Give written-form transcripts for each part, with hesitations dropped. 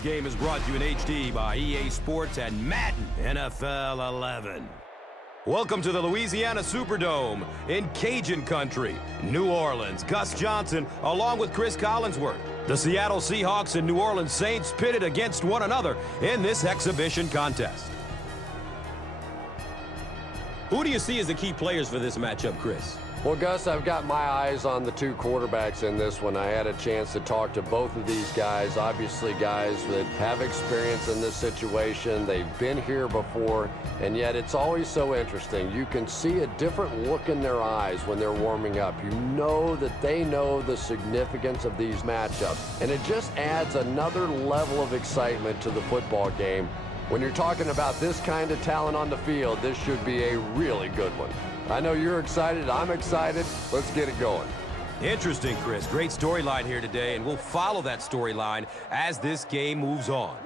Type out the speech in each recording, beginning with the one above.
Today's game is brought to you in HD by EA Sports and Madden NFL 11. Welcome to the Louisiana Superdome in Cajun Country, New Orleans. Gus Johnson along with Chris Collinsworth. The Seattle Seahawks and New Orleans Saints pitted against one another in this exhibition contest. Who do you see as the key players for this matchup, Chris? Well, Gus, I've got my eyes on the two quarterbacks in this one. I had a chance to talk to both of these guys, obviously guys that have experience in this situation. They've been here before, and yet it's always so interesting. You can see a different look in their eyes when they're warming up. You know that they know the significance of these matchups, and it just adds another level of excitement to the football game. When you're talking about this kind of talent on the field, this should be a really good one. I know you're excited. I'm excited. Let's get it going. Interesting, Chris. Great storyline here today, and we'll follow that storyline as this game moves on.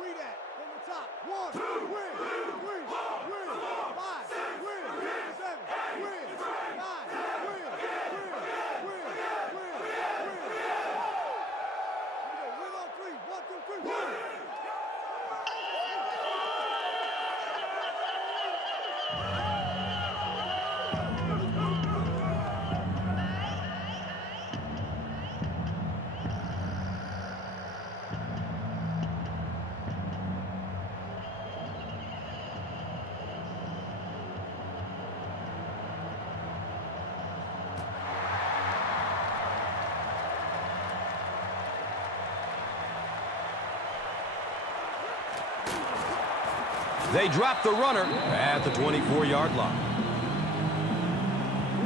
They drop the runner at the 24-yard line.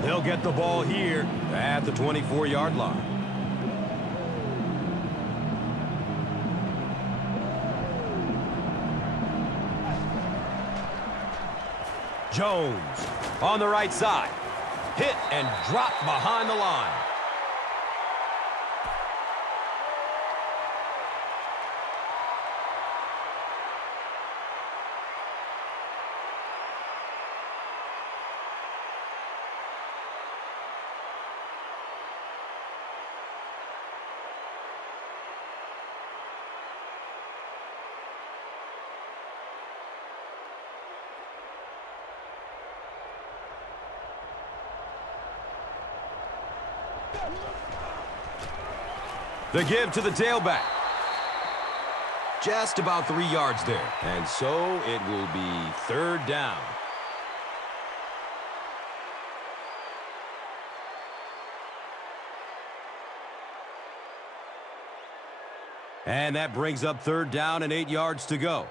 They'll get the ball here at the 24-yard line. Jones on the right side. Hit and dropped behind the line. The give to the tailback. Just about 3 yards there. And so it will be third down. And that brings up third down and 8 yards to go.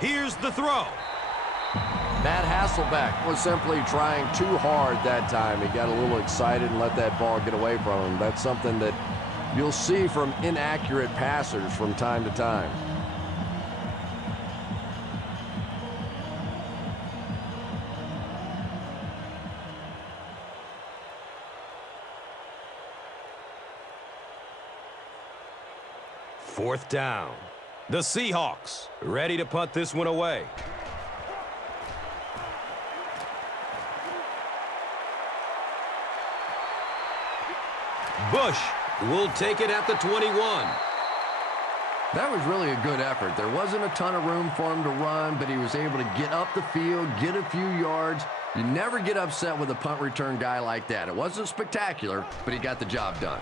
Here's the throw. Matt Hasselbeck was simply trying too hard that time. He got a little excited and let that ball get away from him. That's something that you'll see from inaccurate passers from time to time. Fourth down. The Seahawks ready to punt this one away. Bush will take it at the 21. That was really a good effort. There wasn't a ton of room for him to run, but he was able to get up the field, get a few yards. You never get upset with a punt return guy like that. It wasn't spectacular, but he got the job done.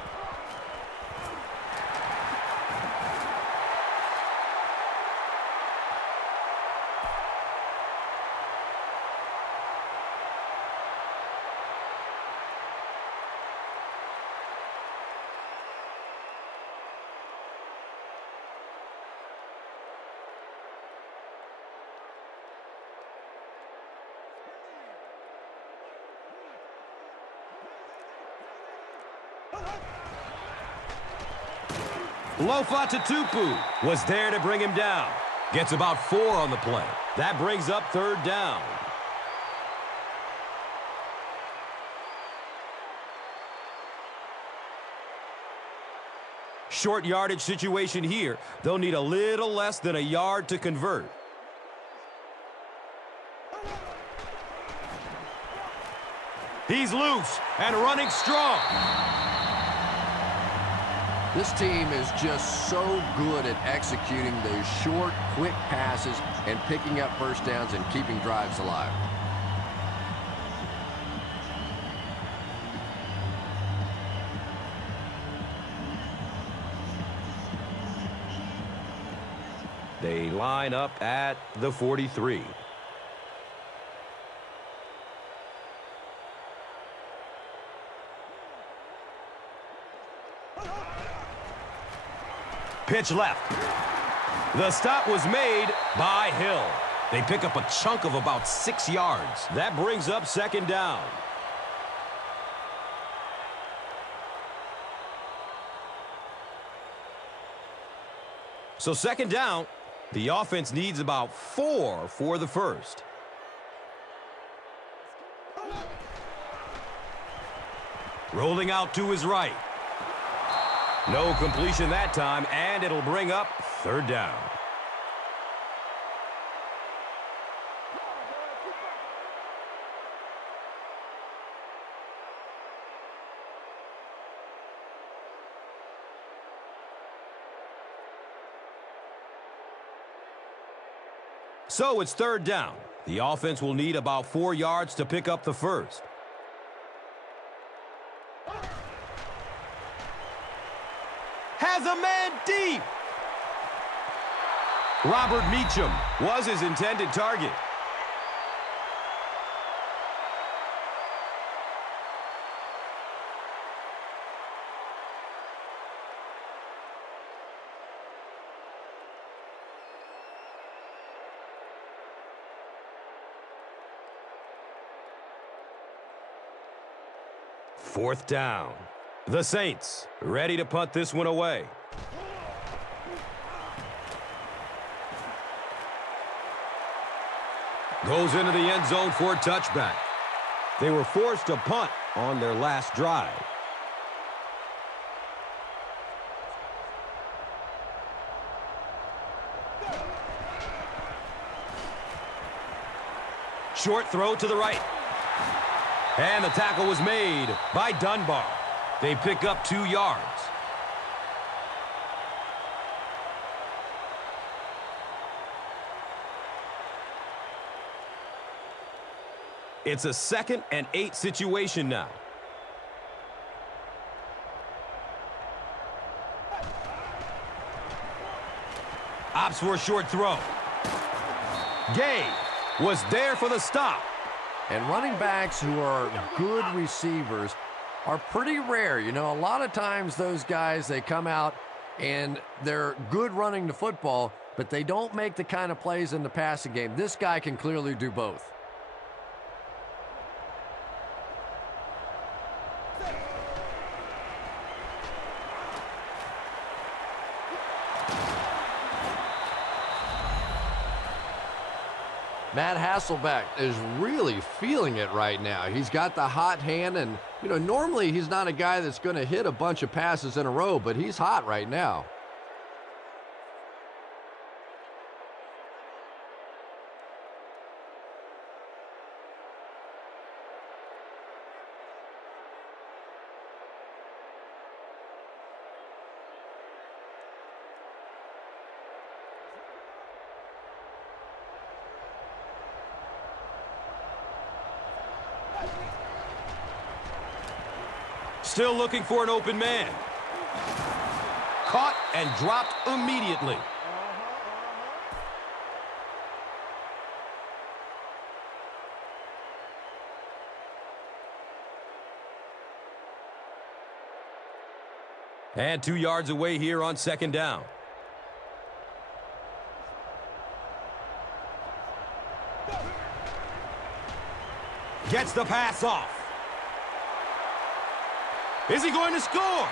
Lofa Tatupu was there to bring him down. Gets about 4 on the play. That brings up third down. Short yardage situation here. They'll need a little less than a yard to convert. He's loose and running strong. This team is just so good at executing those short, quick passes and picking up first downs and keeping drives alive. They line up at the 43. Pitch left. The stop was made by Hill. They pick up a chunk of about 6 yards. That brings up second down. So second down, the offense needs about 4 for the first. Rolling out to his right. No completion that time, and it'll bring up third down. So it's third down. The offense will need about 4 yards to pick up the first. Has a man deep. Robert Meacham was his intended target. Fourth down. The Saints ready to punt this one away. Goes into the end zone for a touchback. They were forced to punt on their last drive. Short throw to the right. And the tackle was made by Dunbar. They pick up 2 yards. It's a 2nd and 8 situation now. Opts for a short throw. Gay was there for the stop. And running backs who are good receivers are pretty rare. You know, a lot of times those guys, they come out and they're good running the football, but they don't make the kind of plays in the passing game. This guy can clearly do both. Matt Hasselbeck is really feeling it right now. He's got the hot hand, and, you know, normally he's not a guy that's going to hit a bunch of passes in a row, but he's hot right now. Still looking for an open man. Caught and dropped immediately. And 2 yards away here on second down. Gets the pass off. Is he going to score?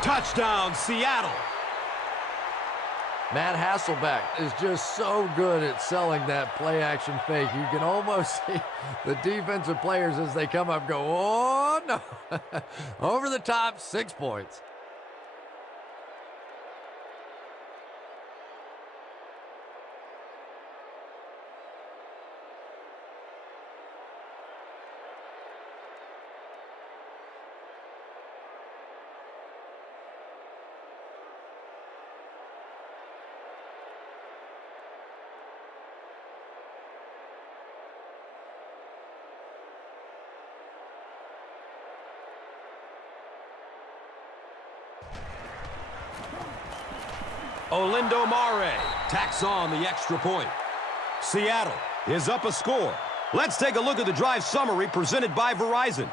Touchdown, Seattle. Matt Hasselbeck is just so good at selling that play-action fake. You can almost see the defensive players as they come up go, oh, no. Over the top, 6 points. Olindo Mare tacks on the extra point. Seattle is up a score. Let's take a look at the drive summary presented by Verizon.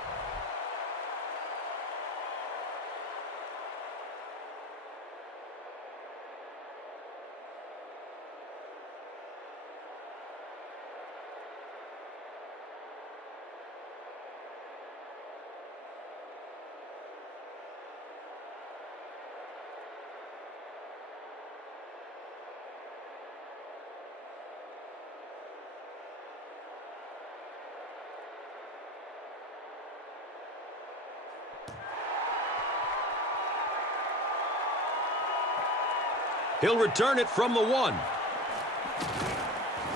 He'll return it from the 1.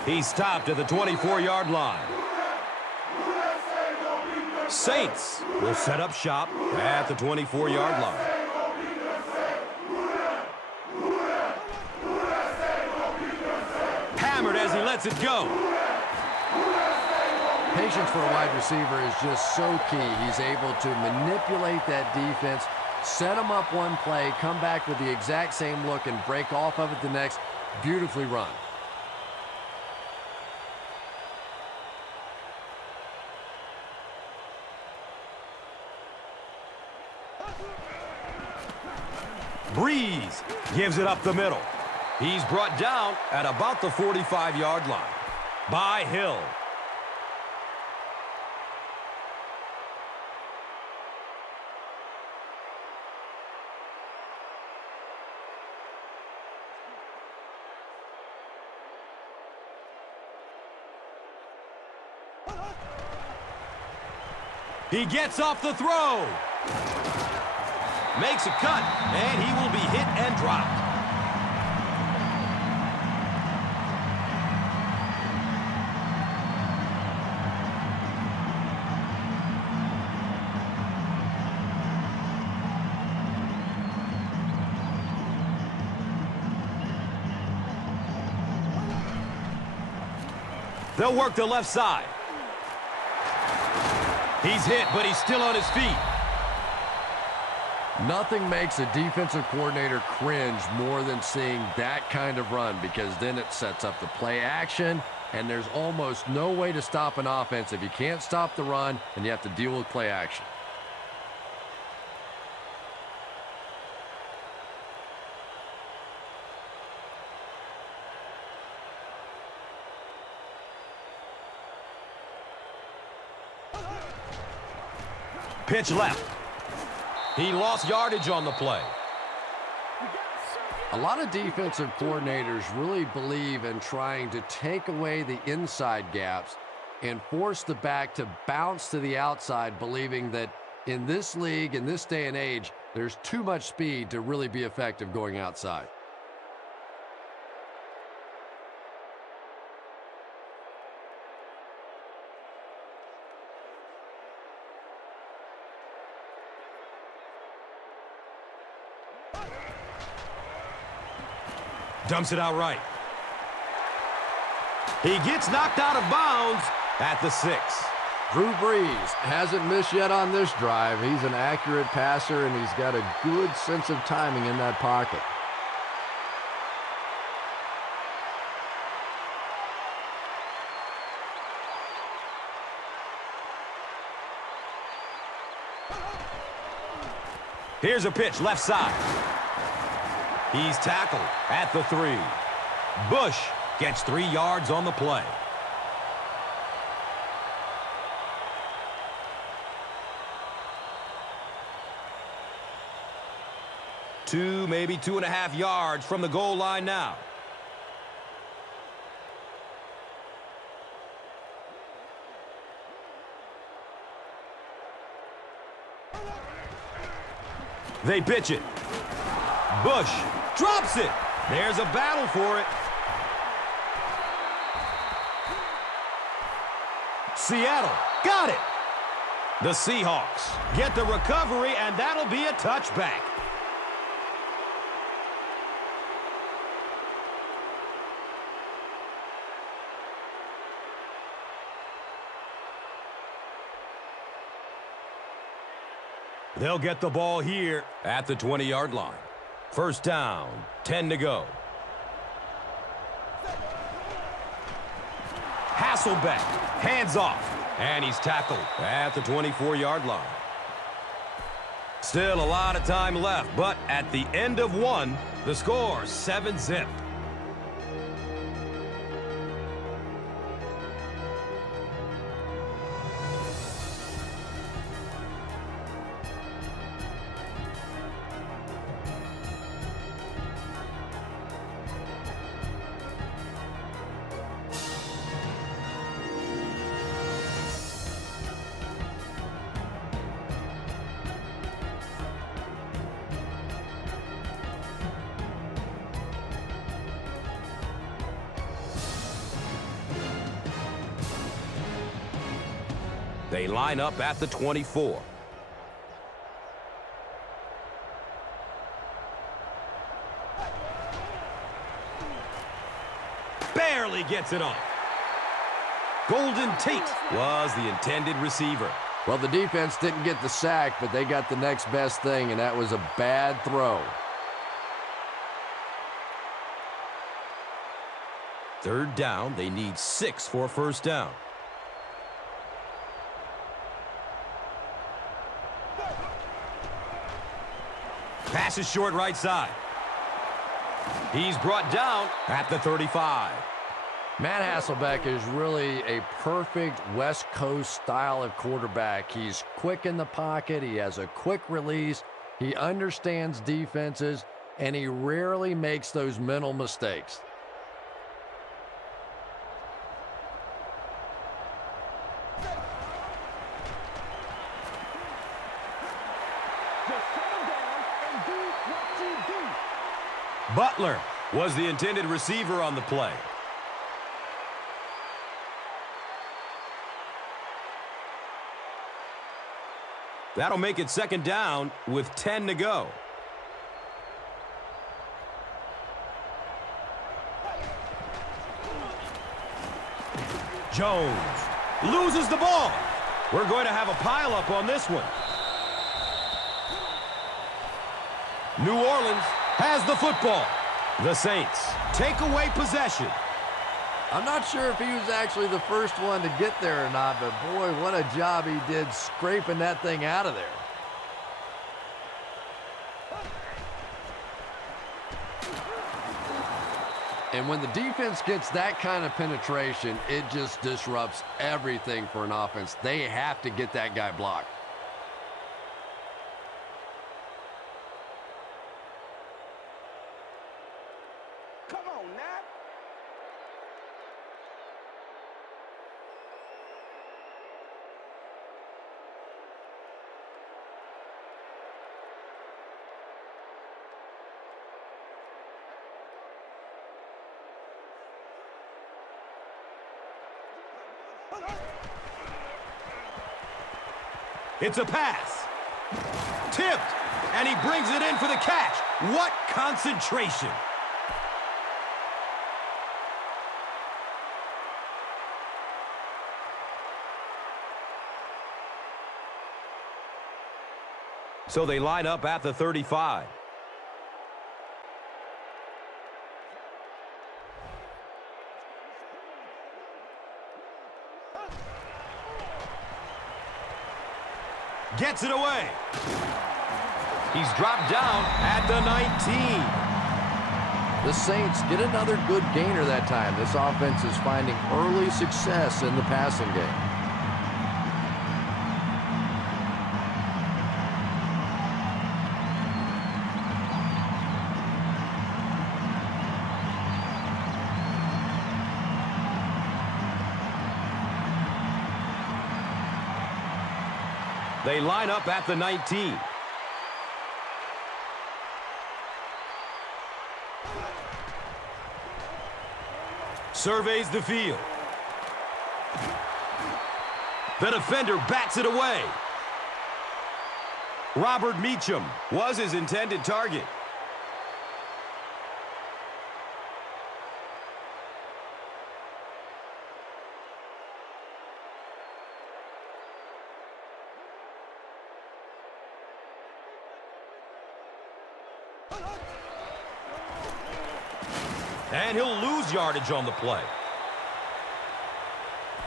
He's stopped at the 24-yard line. Saints will set up shop at the 24-yard line. Hammered as he lets it go. Patience for a wide receiver is just so key. He's able to manipulate that defense, set them up one play, come back with the exact same look, and break off of it the next. Beautifully run. Breeze gives it up the middle. He's brought down at about the 45-yard line by Hill. He gets off the throw. Makes a cut, and he will be hit and dropped. They'll work the left side. He's hit, but he's still on his feet. Nothing makes a defensive coordinator cringe more than seeing that kind of run, because then it sets up the play action, and there's almost no way to stop an offense if you can't stop the run and you have to deal with play action. Pitch left. He lost yardage on the play. A lot of defensive coordinators really believe in trying to take away the inside gaps and force the back to bounce to the outside, believing that in this league, in this day and age, there's too much speed to really be effective going outside. Dumps it out right. He gets knocked out of bounds at the 6. Drew Brees hasn't missed yet on this drive. He's an accurate passer, and he's got a good sense of timing in that pocket. Here's a pitch left side. He's tackled at the 3. Bush gets 3 yards on the play. Maybe 2.5 yards from the goal line now. They pitch it. Bush drops it. There's a battle for it. Seattle got it. The Seahawks get the recovery, and that'll be a touchback. They'll get the ball here at the 20-yard line. First down, 10 to go. Hasselbeck, hands off, and he's tackled at the 24-yard line. Still a lot of time left, but at the end of one, the score 7-zip. They line up at the 24. Barely gets it off. Golden Tate was the intended receiver. Well, the defense didn't get the sack, but they got the next best thing, and that was a bad throw. Third down, they need 6 for a first down. Pass is short right side. He's brought down at the 35. Matt Hasselbeck is really a perfect West Coast style of quarterback. He's quick in the pocket. He has a quick release. He understands defenses, and he rarely makes those mental mistakes. Butler was the intended receiver on the play. That'll make it second down with 10 to go. Jones loses the ball. We're going to have a pileup on this one. New Orleans has the football. The Saints take away possession. I'm not sure if he was actually the first one to get there or not, but boy, what a job he did scraping that thing out of there. And when the defense gets that kind of penetration, it just disrupts everything for an offense. They have to get that guy blocked. Come on, Nat. It's a pass. Tipped, and he brings it in for the catch. What concentration. So they line up at the 35. Gets it away. He's dropped down at the 19. The Saints get another good gainer that time. This offense is finding early success in the passing game. They line up at the 19. Surveys the field. The defender bats it away. Robert Meacham was his intended target. And he'll lose yardage on the play.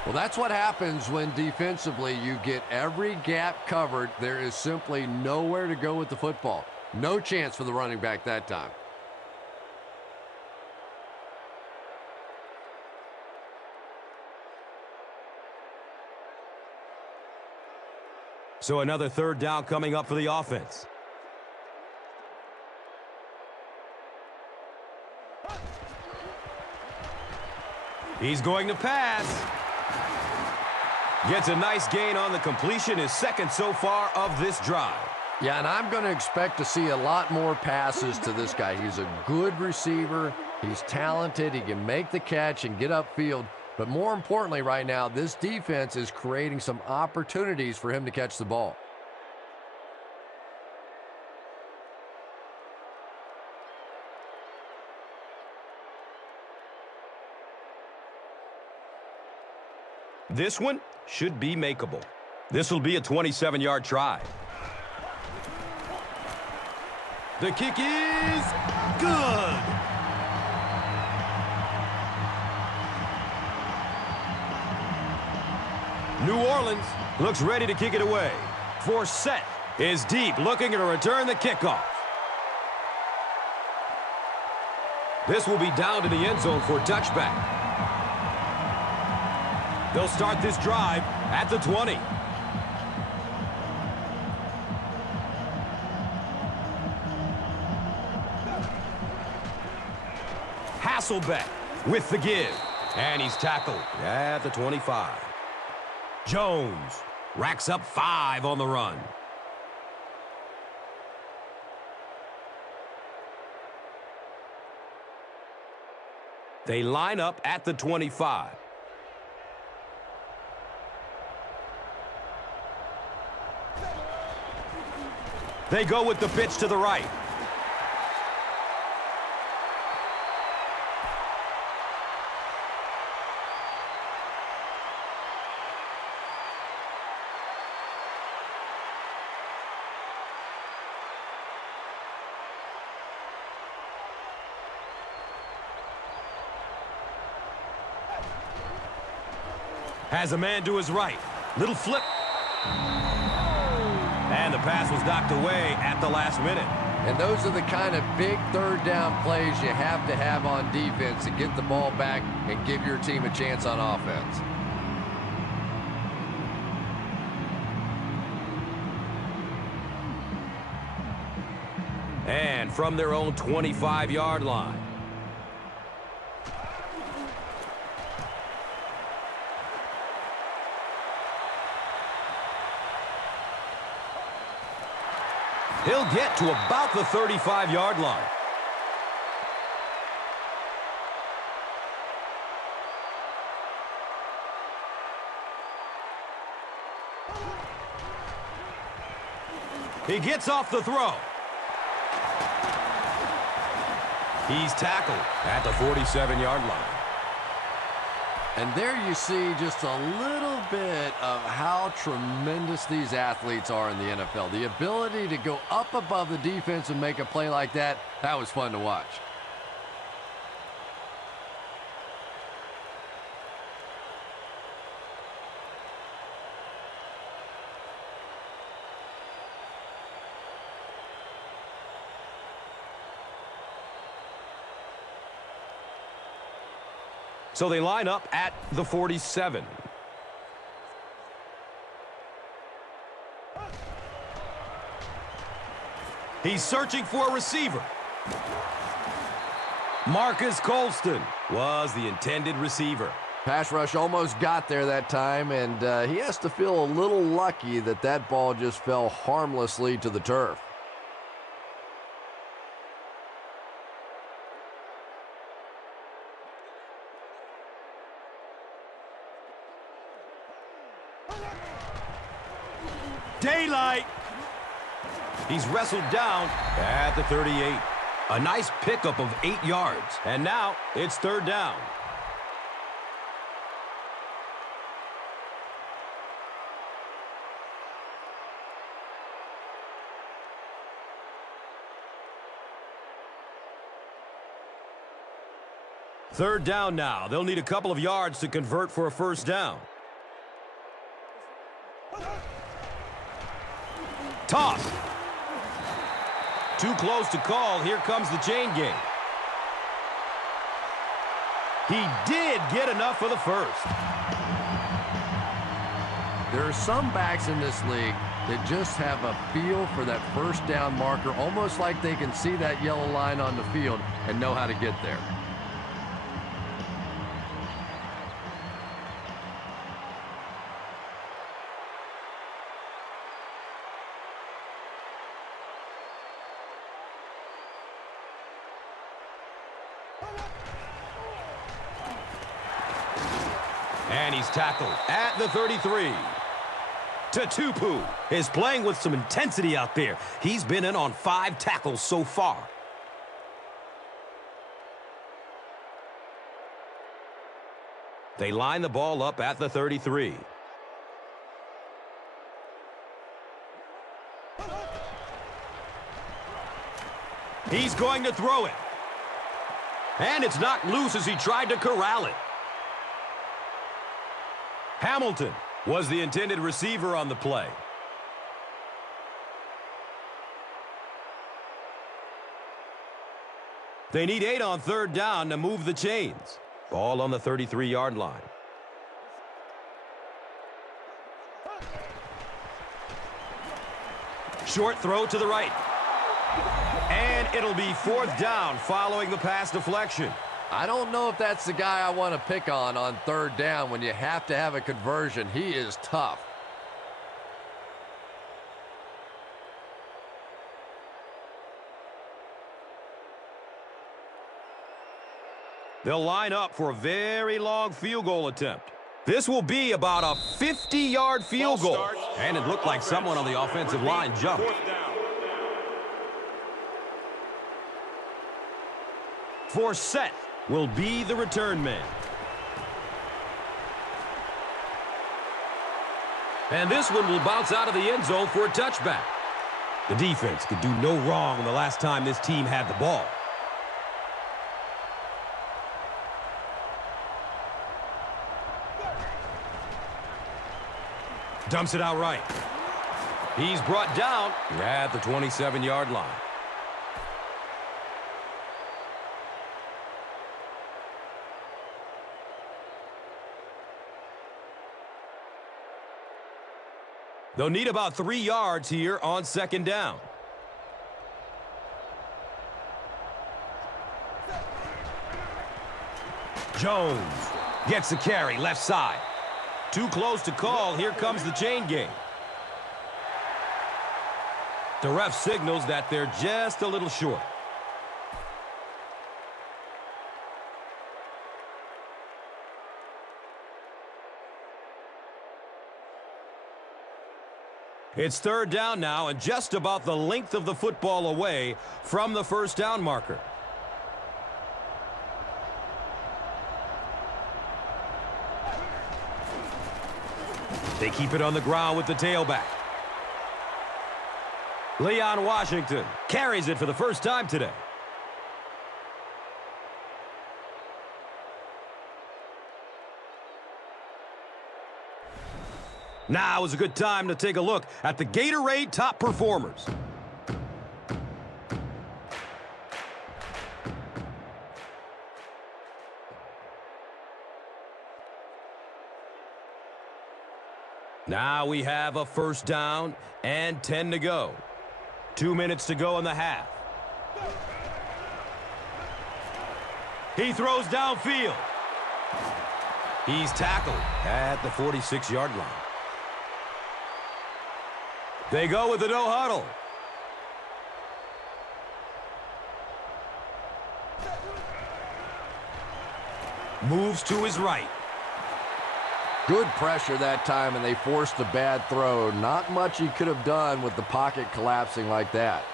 Well, that's what happens when defensively you get every gap covered. There is simply nowhere to go with the football. No chance for the running back that time. So another third down coming up for the offense. He's going to pass. Gets a nice gain on the completion, his second so far of this drive. Yeah, and I'm going to expect to see a lot more passes to this guy. He's a good receiver. He's talented. He can make the catch and get upfield. But more importantly right now, this defense is creating some opportunities for him to catch the ball. This one should be makeable. This will be a 27-yard try. The kick is good. New Orleans looks ready to kick it away. Forsett is deep, looking to return the kickoff. This will be down to the end zone for a touchback. They'll start this drive at the 20. Hasselbeck with the give. And he's tackled at the 25. Jones racks up 5 on the run. They line up at the 25. They go with the pitch to the right. Has a man to his right. Little flip. And the pass was knocked away at the last minute. And those are the kind of big third down plays you have to have on defense to get the ball back and give your team a chance on offense. And from their own 25-yard line. He'll get to about the 35-yard line. He gets off the throw. He's tackled at the 47-yard line. And there you see just a little bit of how tremendous these athletes are in the NFL. The ability to go up above the defense and make a play like that, that was fun to watch. So they line up at the 47. He's searching for a receiver. Marcus Colston was the intended receiver. Pass rush almost got there that time, and he has to feel a little lucky that that ball just fell harmlessly to the turf. Daylight. He's wrestled down at the 38. A nice pickup of 8 yards. And now it's third down. Third down now. They'll need a couple of yards to convert for a first down. Toss. Too close to call. Here comes the chain game. He did get enough for the first. There are some backs in this league that just have a feel for that first down marker, almost like they can see that yellow line on the field and know how to get there. And he's tackled at the 33. Tatupu is playing with some intensity out there. He's been in on 5 tackles so far. They line the ball up at the 33. He's going to throw it. And it's knocked loose as he tried to corral it. Hamilton was the intended receiver on the play. They need 8 on third down to move the chains. Ball on the 33-yard line. Short throw to the right. And it'll be fourth down following the pass deflection. I don't know if that's the guy I want to pick on third down when you have to have a conversion. He is tough. They'll line up for a very long field goal attempt. This will be about a 50-yard field goal. And it looked like someone on the offensive line jumped. Forsett will be the return man. And this one will bounce out of the end zone for a touchback. The defense could do no wrong the last time this team had the ball. Dumps it out right. He's brought down at the 27-yard line. They'll need about 3 yards here on second down. Jones gets the carry left side. Too close to call. Here comes the chain game. The ref signals that they're just a little short. It's third down now and just about the length of the football away from the first down marker. They keep it on the ground with the tailback. Leon Washington carries it for the first time today. Now is a good time to take a look at the Gatorade top performers. Now we have a first down and 10 to go. 2 minutes to go in the half. He throws downfield. He's tackled at the 46-yard line. They go with the no huddle. Moves to his right. Good pressure that time, and they forced a bad throw. Not much he could have done with the pocket collapsing like that.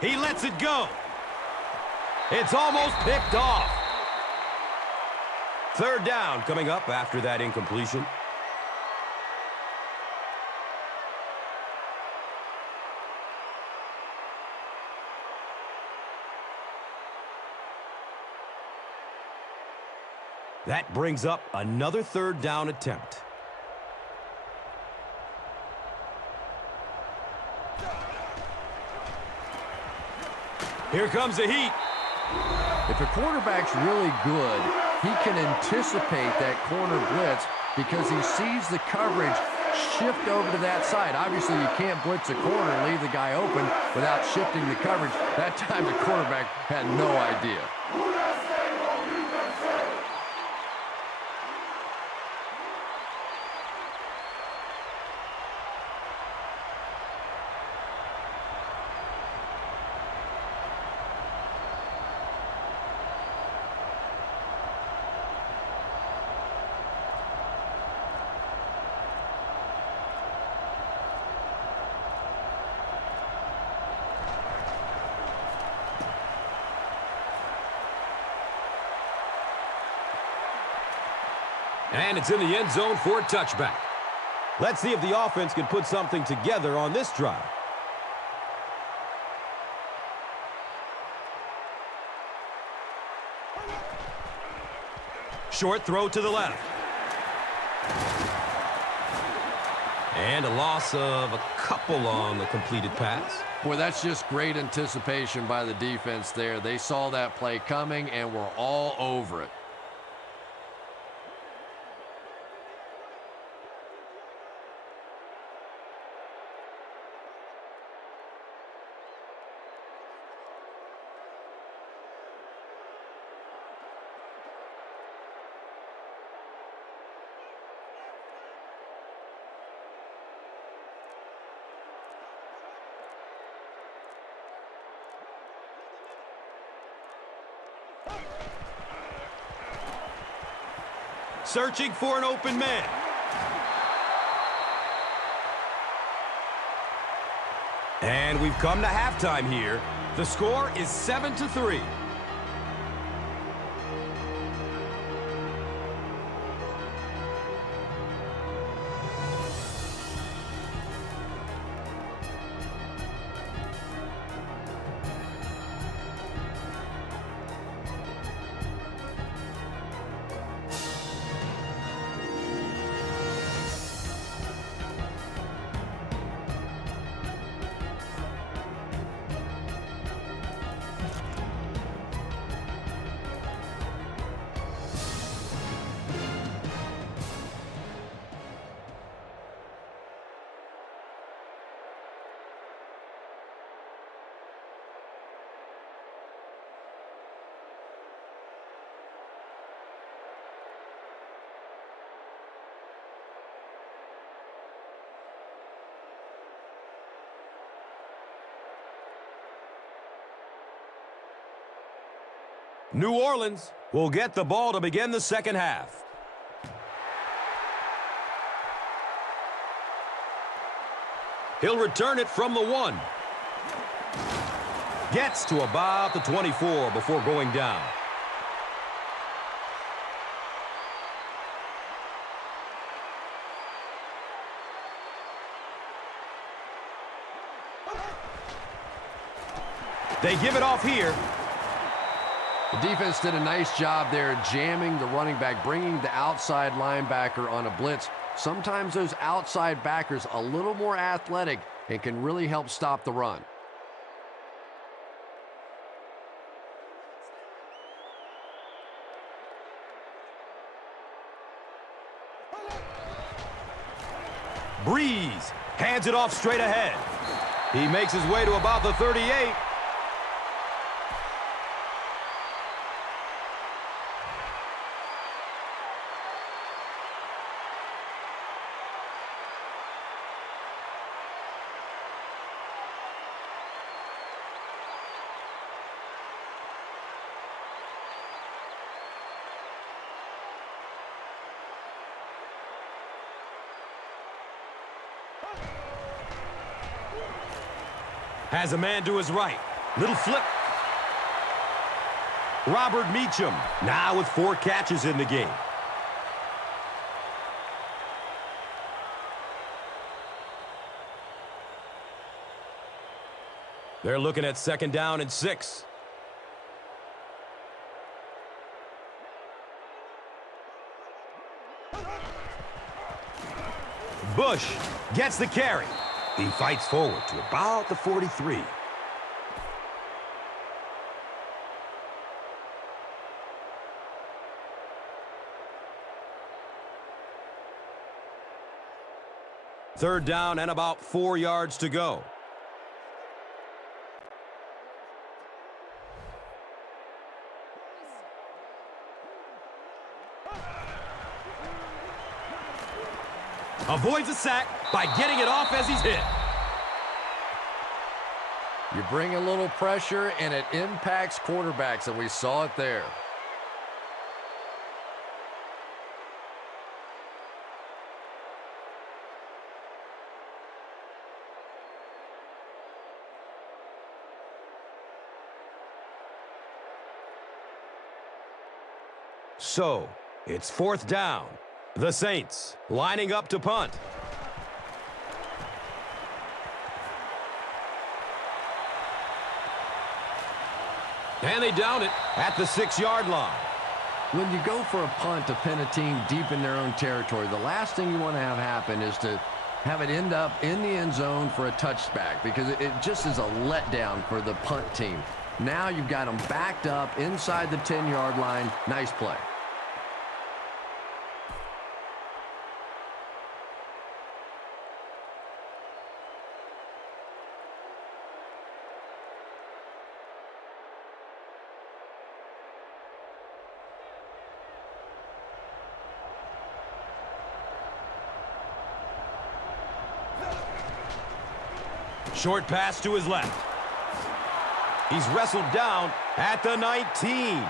He lets it go. It's almost picked off. Third down coming up after that incompletion. That brings up another third down attempt. Here comes the heat. If a quarterback's really good, he can anticipate that corner blitz because he sees the coverage shift over to that side. Obviously, you can't blitz a corner and leave the guy open without shifting the coverage. That time, the quarterback had no idea. And it's in the end zone for a touchback. Let's see if the offense can put something together on this drive. Short throw to the left. And a loss of a couple on the completed pass. Boy, that's just great anticipation by the defense there. They saw that play coming and were all over it. Searching for an open man. And we've come to halftime here. The score is 7-3. New Orleans will get the ball to begin the second half. He'll return it from the 1. Gets to about the 24 before going down. They give it off here. The defense did a nice job there jamming the running back, bringing the outside linebacker on a blitz. Sometimes those outside backers a little more athletic and can really help stop the run. Breeze hands it off straight ahead. He makes his way to about the 38. Has a man to his right. Little flip. Robert Meacham, now with 4 catches in the game. They're looking at 2nd down and 6. Bush gets the carry. He fights forward to about the 43. Third down and about 4 yards to go. Avoids a sack by getting it off as he's hit. You bring a little pressure, and it impacts quarterbacks, and we saw it there. So, it's 4th down. The Saints lining up to punt. And they down it at the 6-yard line. When you go for a punt to pin a team deep in their own territory, the last thing you want to have happen is to have it end up in the end zone for a touchback, because it just is a letdown for the punt team. Now you've got them backed up inside the 10-yard line. Nice play. Short pass to his left. He's wrestled down at the 19.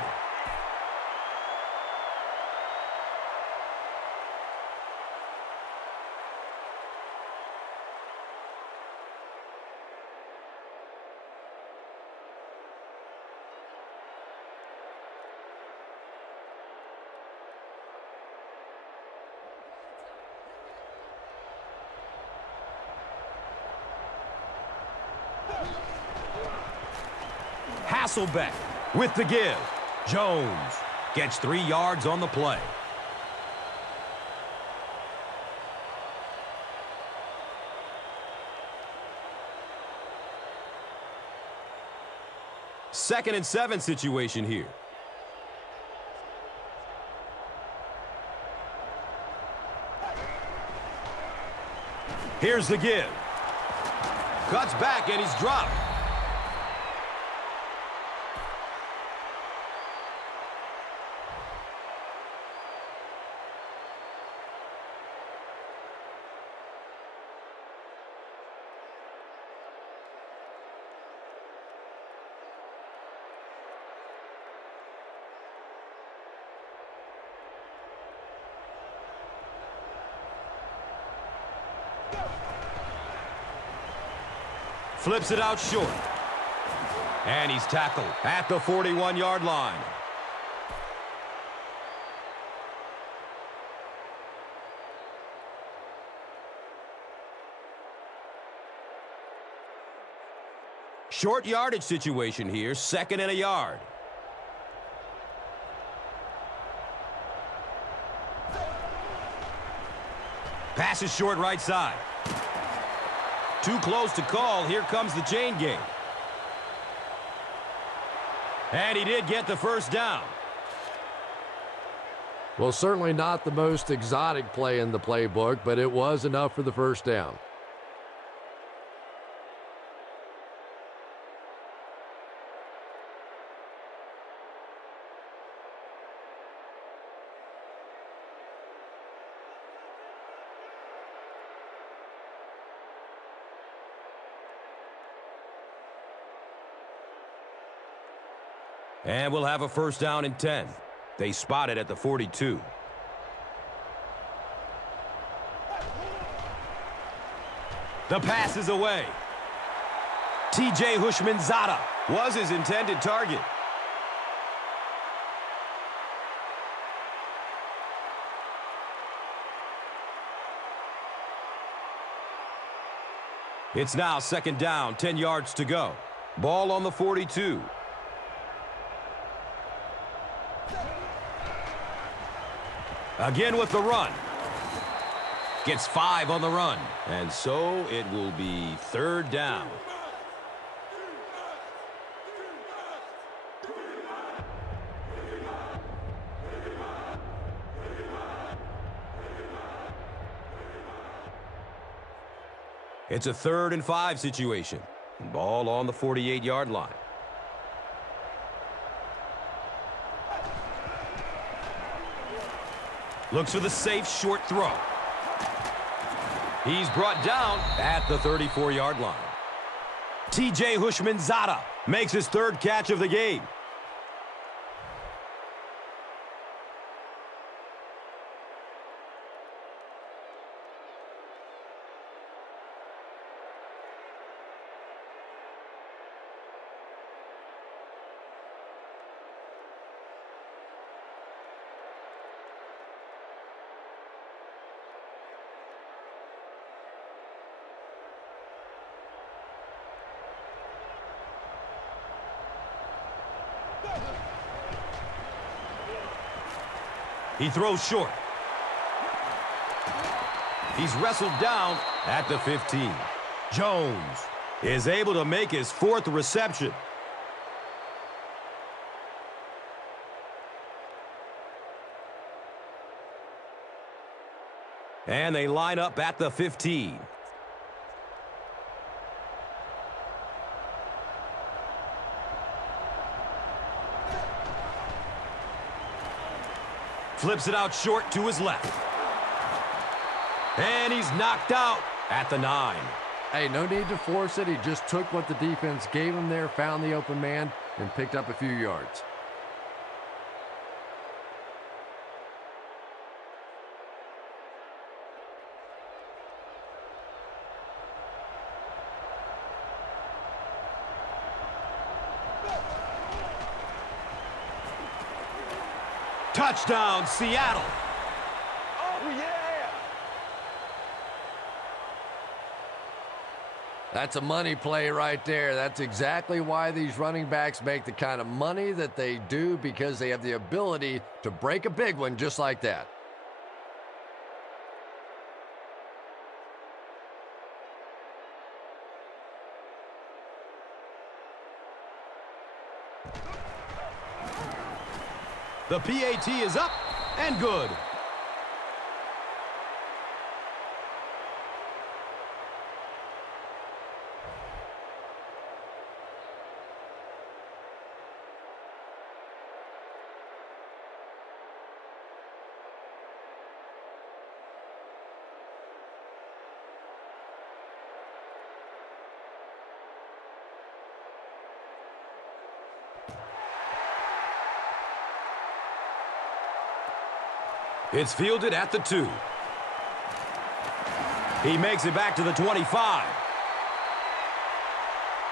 Hasselbeck with the give. Jones gets 3 yards on the play. Second and 7 situation here. Here's the give. Cuts back and he's dropped. Flips it out short. And he's tackled at the 41-yard line. Short yardage situation here, 2nd and a yard. Pass is short right side. Too close to call. Here comes the chain game. And he did get the first down. Well, certainly not the most exotic play in the playbook, but it was enough for the first down. And we'll have a first down and 10. They spot it at the 42. The pass is away. T.J. Hushmanzada was his intended target. It's now 2nd down, 10 yards to go. Ball on the 42. Again with the run. Gets 5 on the run. And so it will be 3rd down. It's a 3rd and 5 situation. Ball on the 48-yard line. Looks for the safe short throw. He's brought down at the 34-yard line. T.J. Hushmanzada makes his 3rd catch of the game. He throws short. He's wrestled down at the 15. Jones is able to make his 4th reception. And they line up at the 15. Flips it out short to his left. And he's knocked out at the 9. Hey, no need to force it. He just took what the defense gave him there, found the open man, and picked up a few yards. Touchdown, Seattle. Oh, yeah. That's a money play right there. That's exactly why these running backs make the kind of money that they do, because they have the ability to break a big one just like that. The PAT is up and good. It's fielded at the 2. He makes it back to the 25.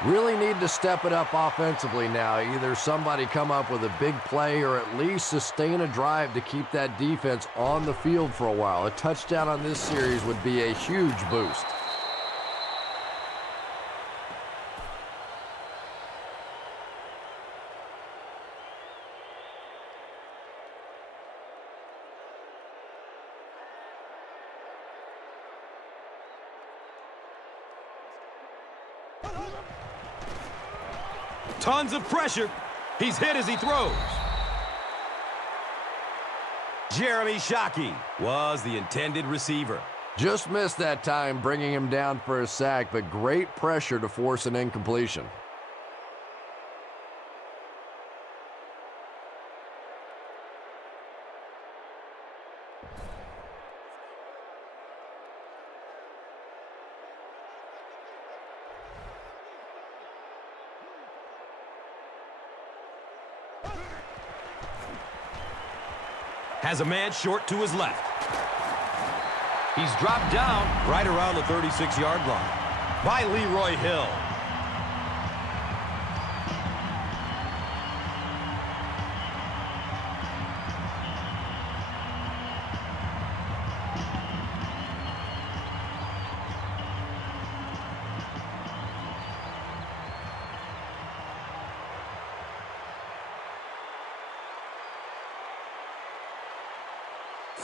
Really need to step it up offensively now. Either somebody come up with a big play or at least sustain a drive to keep that defense on the field for a while. A touchdown on this series would be a huge boost. Tons of pressure. He's hit as he throws. Jeremy Shockey was the intended receiver. Just missed that time, bringing him down for a sack, but great pressure to force an incompletion. Has a man short to his left. He's dropped down right around the 36-yard line by Leroy Hill.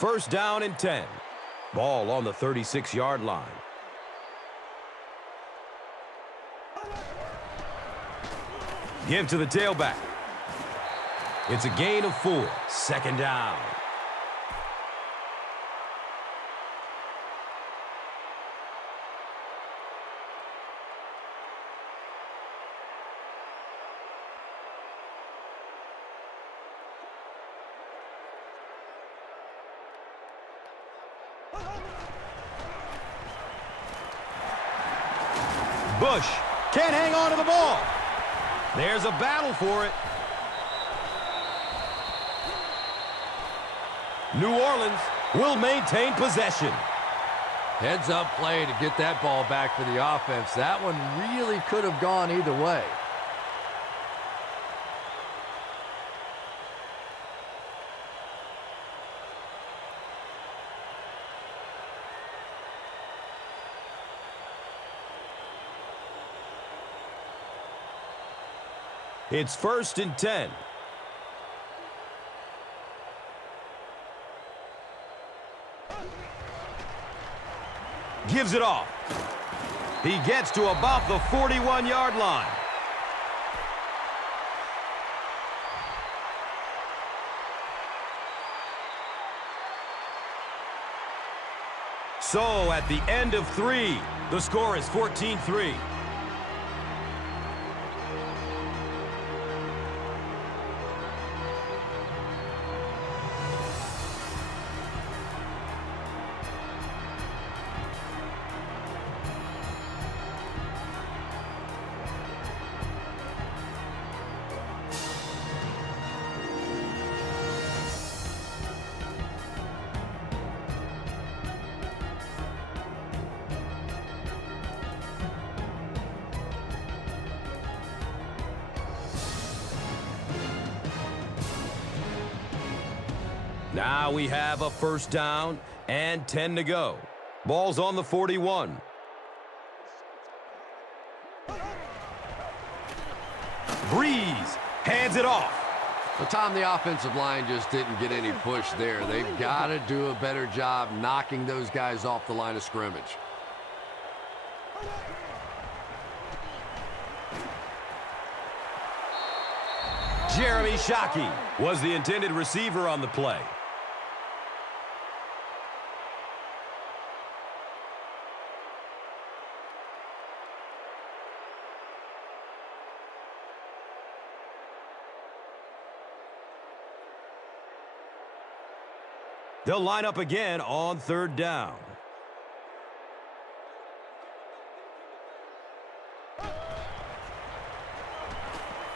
First down and 10. Ball on the 36-yard line. Give to the tailback. It's a gain of 4. Second down. Bush can't hang on to the ball. There's a battle for it. New Orleans will maintain possession. Heads-up play to get that ball back for the offense. That one really could have gone either way. It's first and 10. Gives it off. He gets to about the 41-yard line. So at the end of 3, the score is 14-3. Now we have a first down and 10 to go. Ball's on the 41. Breeze hands it off. The time the offensive line just didn't get any push there. They've got to do a better job knocking those guys off the line of scrimmage. Jeremy Shockey was the intended receiver on the play. They'll line up again on third down.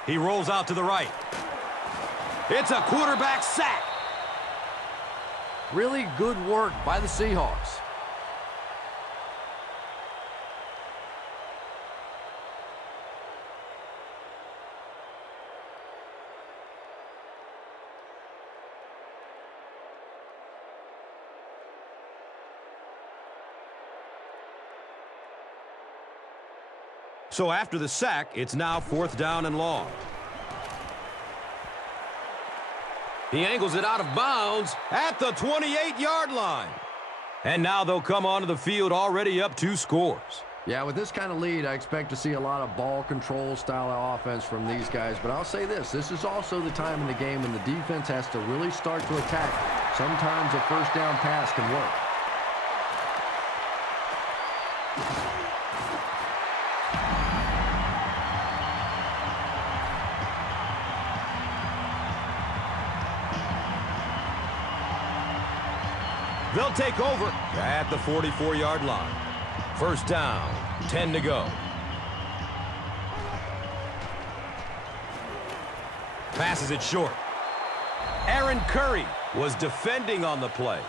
He rolls out to the right. It's a quarterback sack. Really good work by the Seahawks. So after the sack, it's now fourth down and long. He angles it out of bounds at the 28-yard line. And now they'll come onto the field already up 2 scores. Yeah, with this kind of lead, I expect to see a lot of ball control style of offense from these guys. But I'll say this is also the time in the game when the defense has to really start to attack. Sometimes a first down pass can work. They'll take over at the 44-yard line. First down, 10 to go. Passes it short. Aaron Curry was defending on the play.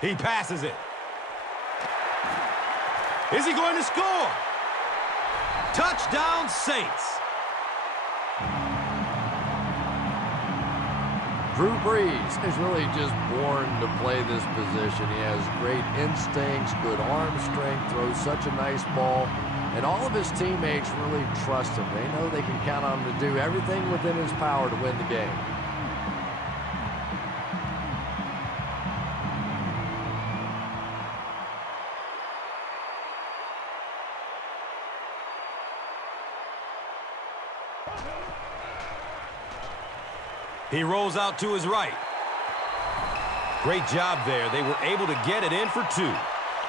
He passes it. Is he going to score? Touchdown, Saints. Drew Brees is really just born to play this position. He has great instincts, good arm strength, throws such a nice ball, and all of his teammates really trust him. They know they can count on him to do everything within his power to win the game. He rolls out to his right. Great job there. They were able to get it in for 2.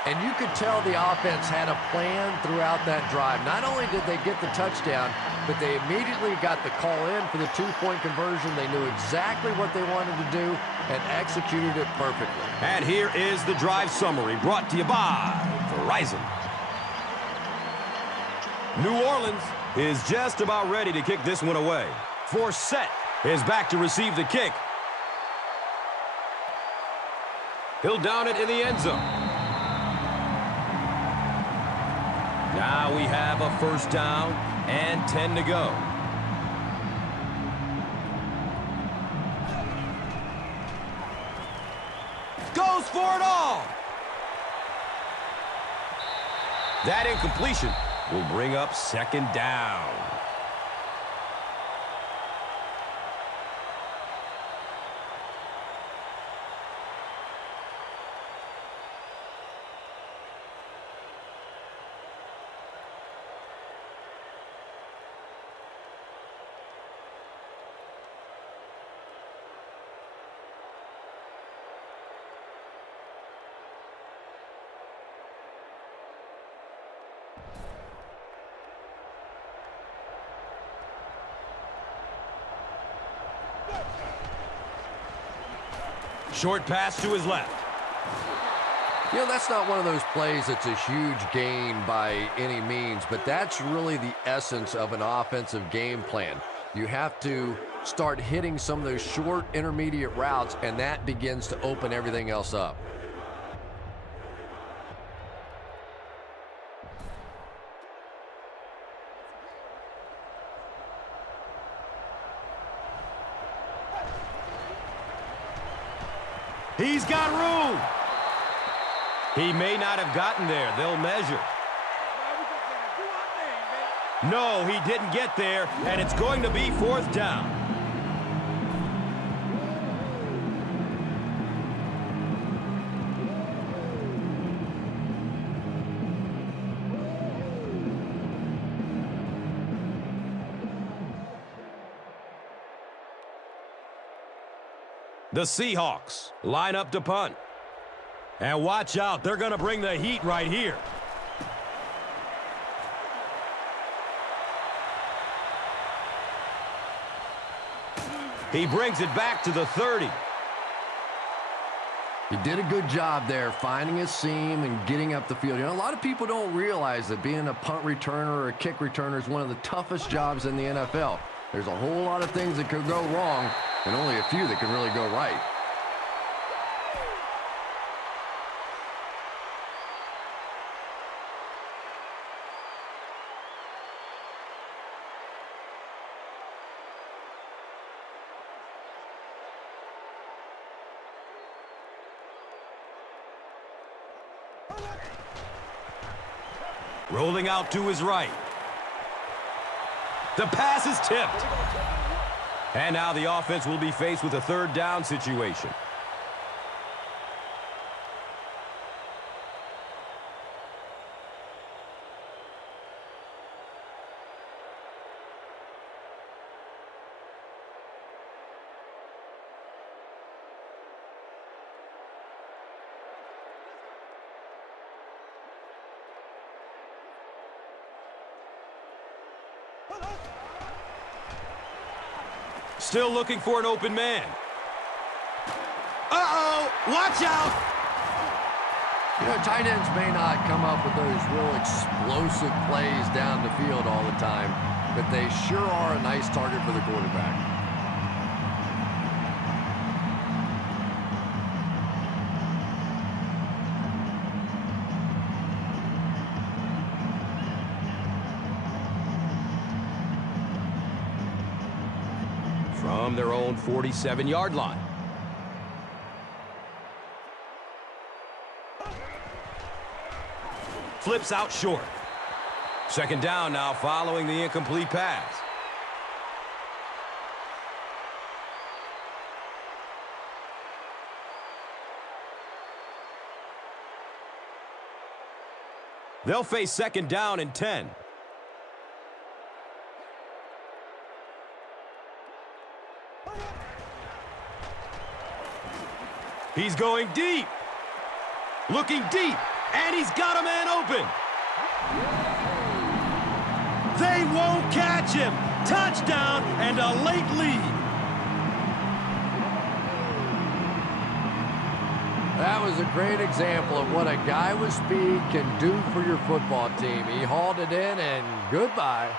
And you could tell the offense had a plan throughout that drive. Not only did they get the touchdown, but they immediately got the call in for the 2-point conversion. They knew exactly what they wanted to do and executed it perfectly. And here is the drive summary brought to you by Verizon. New Orleans is just about ready to kick this one away. Forsett is back to receive the kick. He'll down it in the end zone. Now we have a first down and 10 to go. Goes for it all. That incompletion will bring up second down. Short pass to his left. You know, that's not one of those plays that's a huge gain by any means, but that's really the essence of an offensive game plan. You have to start hitting some of those short intermediate routes, and that begins to open everything else up. He's got room. He may not have gotten there. They'll measure. No, he didn't get there, and it's going to be fourth down. The Seahawks line up to punt. And watch out, they're going to bring the heat right here. He brings it back to the 30. He did a good job there finding his seam and getting up the field. You know, a lot of people don't realize that being a punt returner or a kick returner is one of the toughest jobs in the NFL. There's a whole lot of things that could go wrong and only a few that can really go right. Rolling out to his right. The pass is tipped. And now the offense will be faced with a third down situation. Still looking for an open man. Uh-oh! Watch out! You know, tight ends may not come up with those real explosive plays down the field all the time, but they sure are a nice target for the quarterback. from their own 47-yard line. Flips out short. Second down now following the incomplete pass. They'll face second down and 10. He's going deep. Looking deep. And he's got a man open. They won't catch him. Touchdown and a late lead. That was a great example of what a guy with speed can do for your football team. He hauled it in and goodbye.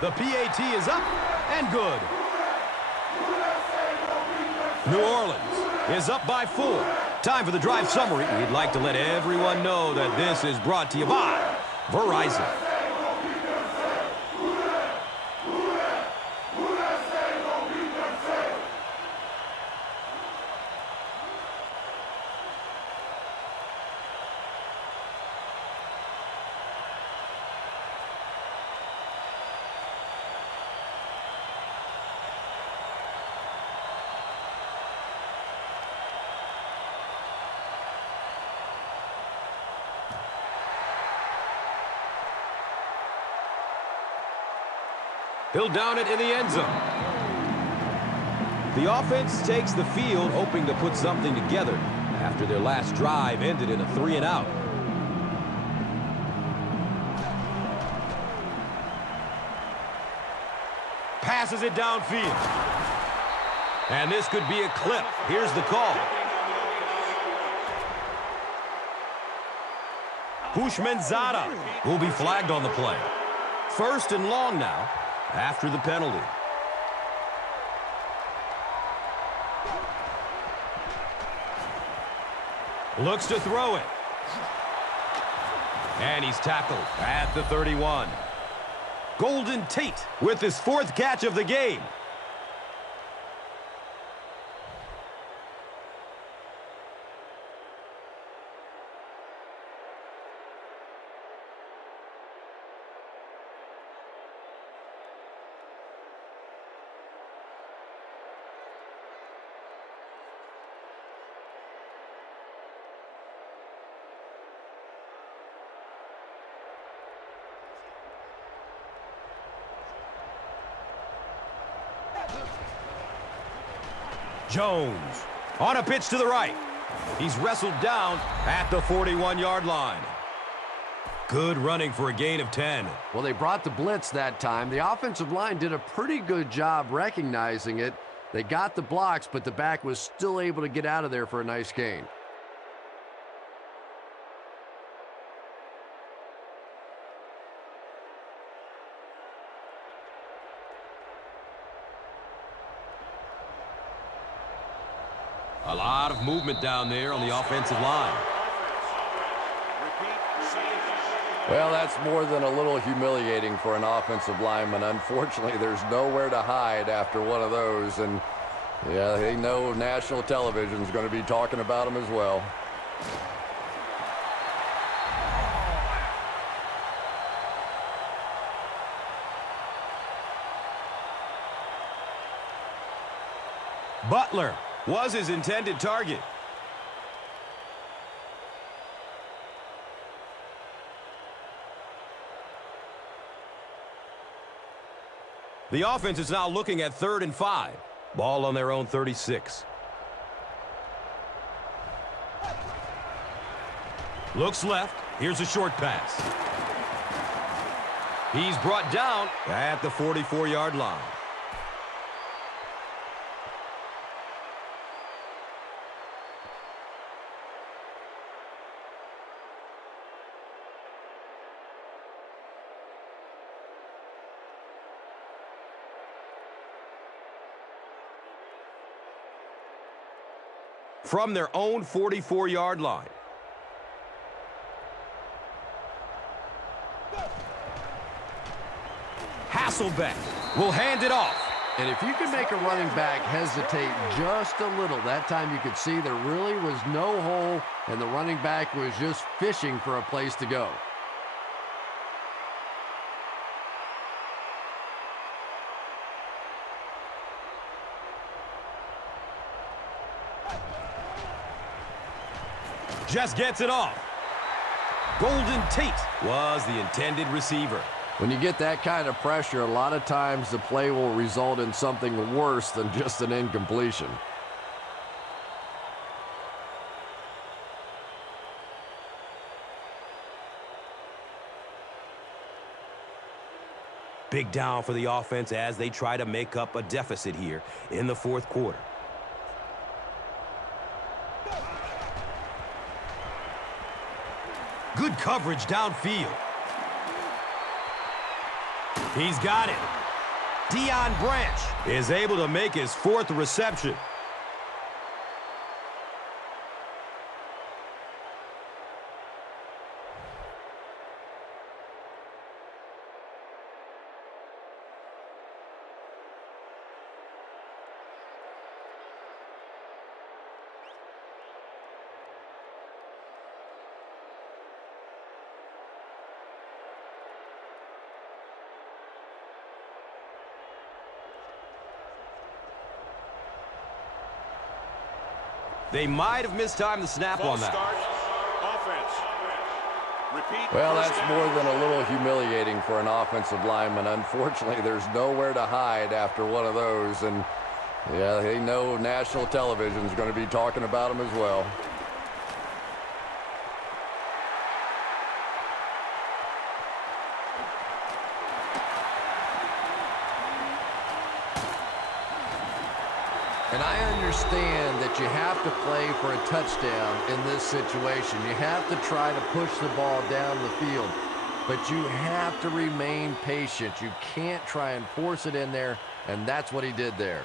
The PAT is up and good. New Orleans is up by 4. Time for the drive summary. We'd like to let everyone know that this is brought to you by Verizon. He'll down it in the end zone. The offense takes the field, hoping to put something together after their last drive ended in a 3-and-out. Passes it downfield. And this could be a clip. Here's the call. Hushmanzada will be flagged on the play. First and long now after the penalty. Looks to throw it. And he's tackled at the 31. Golden Tate with his 4th catch of the game. Jones on a pitch to the right. He's wrestled down at the 41-yard line. Good running for a gain of 10. Well, they brought the blitz that time. The offensive line did a pretty good job recognizing it. They got the blocks, but the back was still able to get out of there for a nice gain. A lot of movement down there on the offensive line. Well, that's more than a little humiliating for an offensive lineman. Unfortunately, there's nowhere to hide after one of those. And, yeah, they know national television is going to be talking about them as well. Butler was his intended target. The offense is now looking at 3rd and 5. Ball on their own 36. Looks left. Here's a short pass. He's brought down at the 44-yard line. from their own 44-yard line. Hasselbeck will hand it off. And if you can make a running back hesitate just a little, that time you could see there really was no hole, and the running back was just fishing for a place to go. Just gets it off. Golden Tate was the intended receiver. When you get that kind of pressure, a lot of times the play will result in something worse than just an incompletion. Big down for the offense as they try to make up a deficit here in the fourth quarter. Good coverage downfield. He's got it. Deion Branch is able to make his fourth reception. They might have mistimed the snap on that. Well, that's more than a little humiliating for an offensive lineman. Unfortunately, there's nowhere to hide after one of those. And, yeah, they know national television is going to be talking about them as well. And I understand that you have to play for a touchdown in this situation. You have to try to push the ball down the field. But you have to remain patient. You can't try and force it in there, and that's what he did there.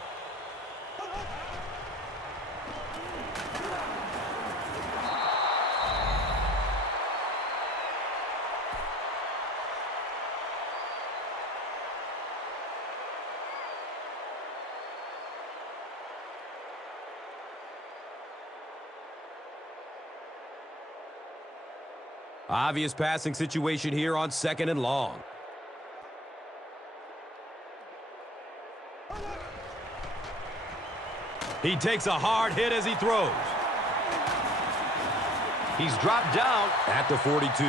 Obvious passing situation here on 2nd and long. He takes a hard hit as he throws. He's dropped down at the 42.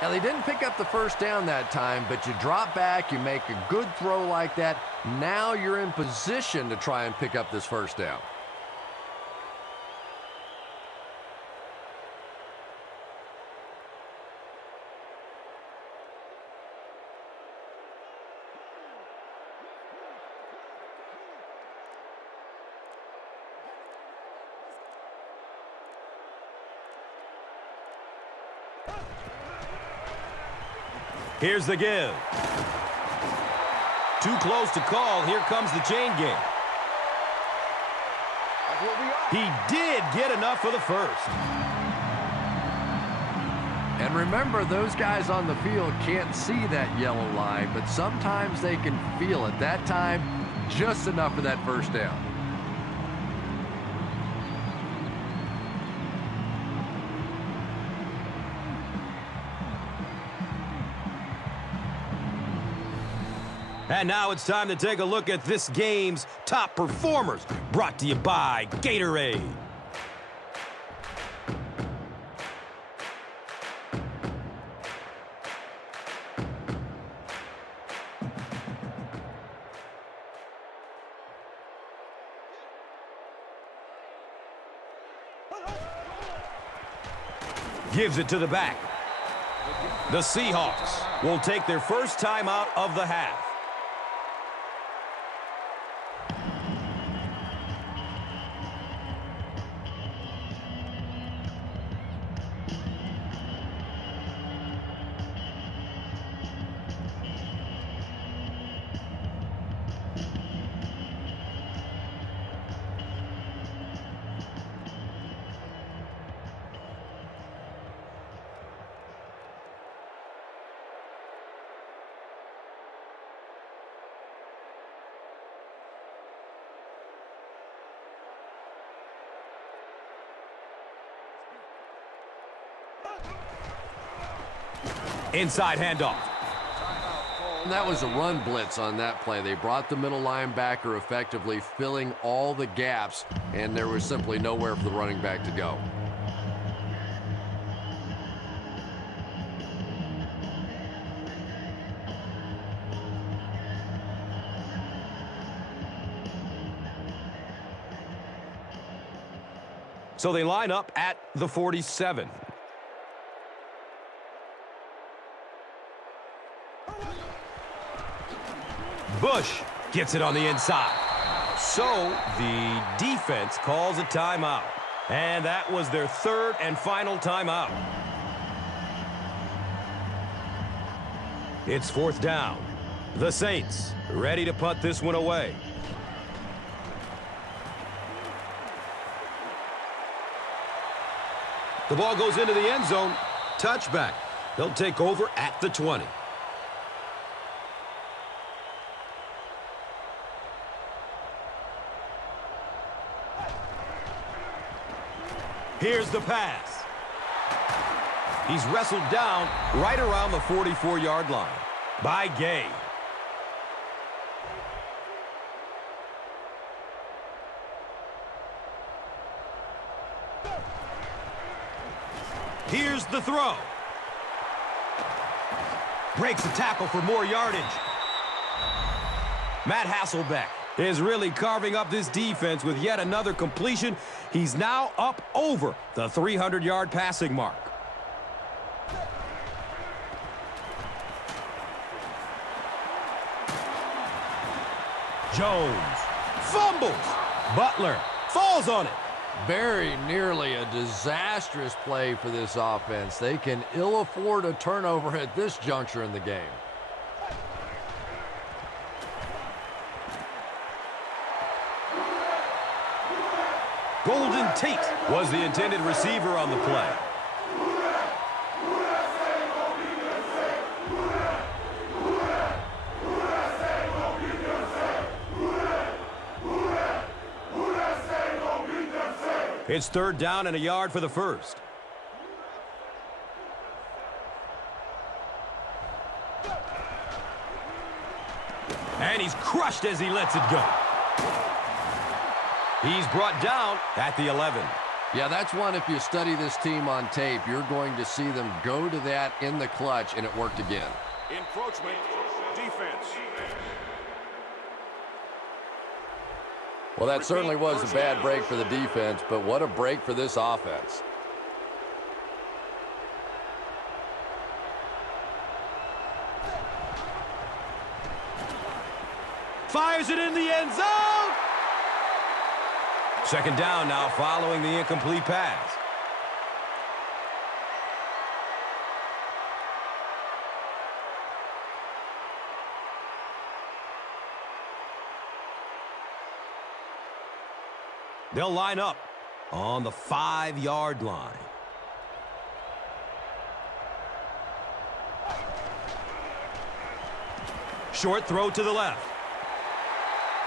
Now, they didn't pick up the first down that time, but you drop back, you make a good throw like that. Now you're in position to try and pick up this first down. Here's the give. Too close to call. Here comes the chain game. He did get enough for the first. And remember, those guys on the field can't see that yellow line, but sometimes they can feel it. That time, just enough for that first down. And now it's time to take a look at this game's top performers, brought to you by Gatorade. Gives it to the back. The Seahawks will take their first time out of the half. Inside handoff. And that was a run blitz on that play. They brought the middle linebacker effectively, filling all the gaps, and there was simply nowhere for the running back to go. So they line up at the 47. Bush gets it on the inside. So the defense calls a timeout. And that was their third and final timeout. It's fourth down. The Saints ready to punt this one away. The ball goes into the end zone. Touchback. They'll take over at the 20. Here's the pass. He's wrestled down right around the 44-yard line by Gay. Here's the throw. Breaks the tackle for more yardage. Matt Hasselbeck is really carving up this defense with yet another completion. He's now up over the 300-yard passing mark. Jones fumbles. Butler falls on it. Very nearly a disastrous play for this offense. They can ill afford a turnover at this juncture in the game. Golden Tate was the intended receiver on the play. It's third down and a yard for the first. And he's crushed as he lets it go. He's brought down at the 11. Yeah, that's one, if you study this team on tape, you're going to see them go to that in the clutch, and it worked again. Encroachment, defense. Well, that certainly was a bad break for the defense, but what a break for this offense. Fires it in the end zone. Second down now following the incomplete pass. They'll line up on the 5-yard line. Short throw to the left.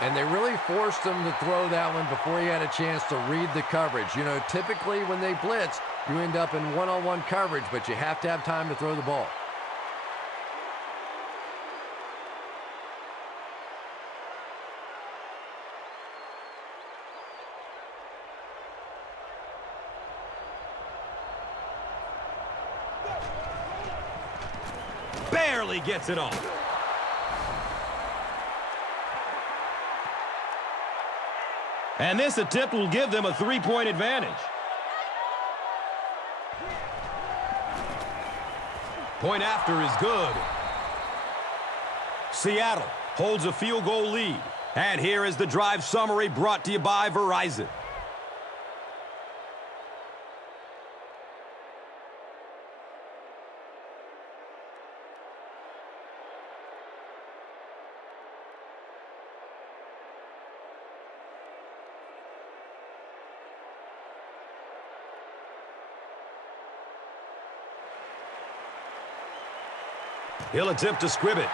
And they really forced him to throw that one before he had a chance to read the coverage. You know, typically when they blitz, you end up in one-on-one coverage, but you have to have time to throw the ball. Barely gets it on. And this attempt will give them a 3-point advantage. Point after is good. Seattle holds a field goal lead. And here is the drive summary brought to you by Verizon. He'll attempt to scrib it.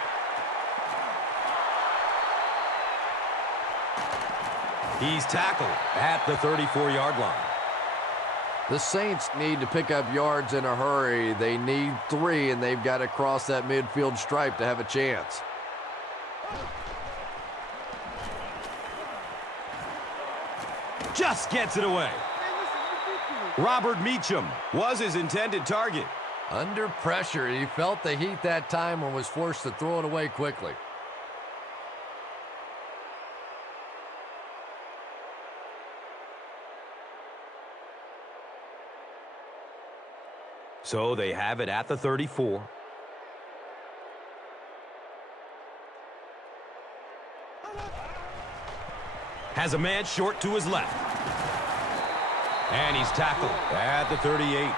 He's tackled at the 34-yard line. The Saints need to pick up yards in a hurry. They need 3, and they've got to cross that midfield stripe to have a chance. Just gets it away. Robert Meacham was his intended target. Under pressure, he felt the heat that time and was forced to throw it away quickly. So they have it at the 34. Has a man short to his left. And he's tackled at the 38.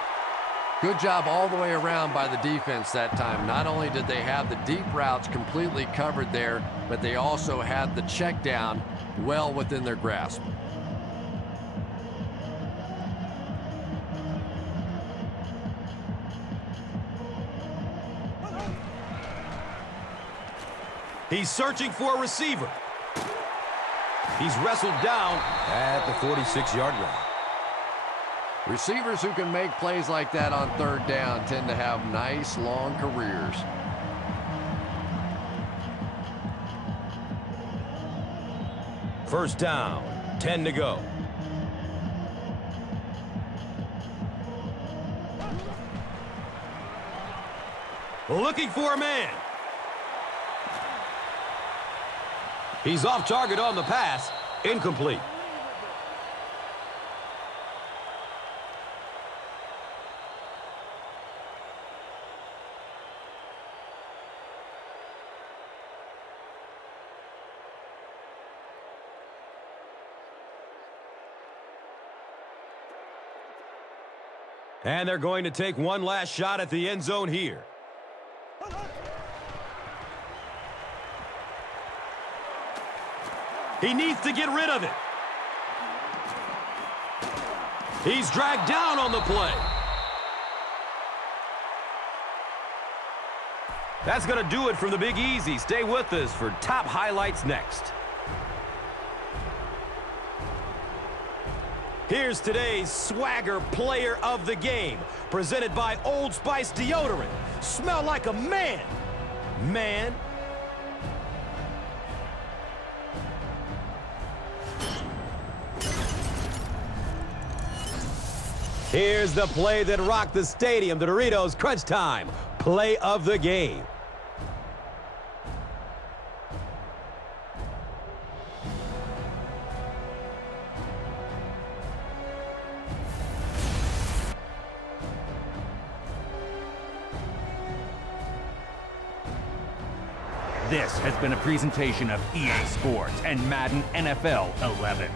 Good job all the way around by the defense that time. Not only did they have the deep routes completely covered there, but they also had the check down well within their grasp. He's searching for a receiver. He's wrestled down at the 46-yard line. Receivers who can make plays like that on 3rd down tend to have nice, long careers. First down, 10 to go. Looking for a man. He's off target on the pass. Incomplete. And they're going to take one last shot at the end zone here. He needs to get rid of it. He's dragged down on the play. That's going to do it from the Big Easy. Stay with us for top highlights next. Here's today's Swagger Player of the Game, presented by Old Spice Deodorant. Smell like a man. Man. Here's the play that rocked the stadium, the Doritos Crunch Time Play of the Game. This has been a presentation of EA Sports and Madden NFL 11.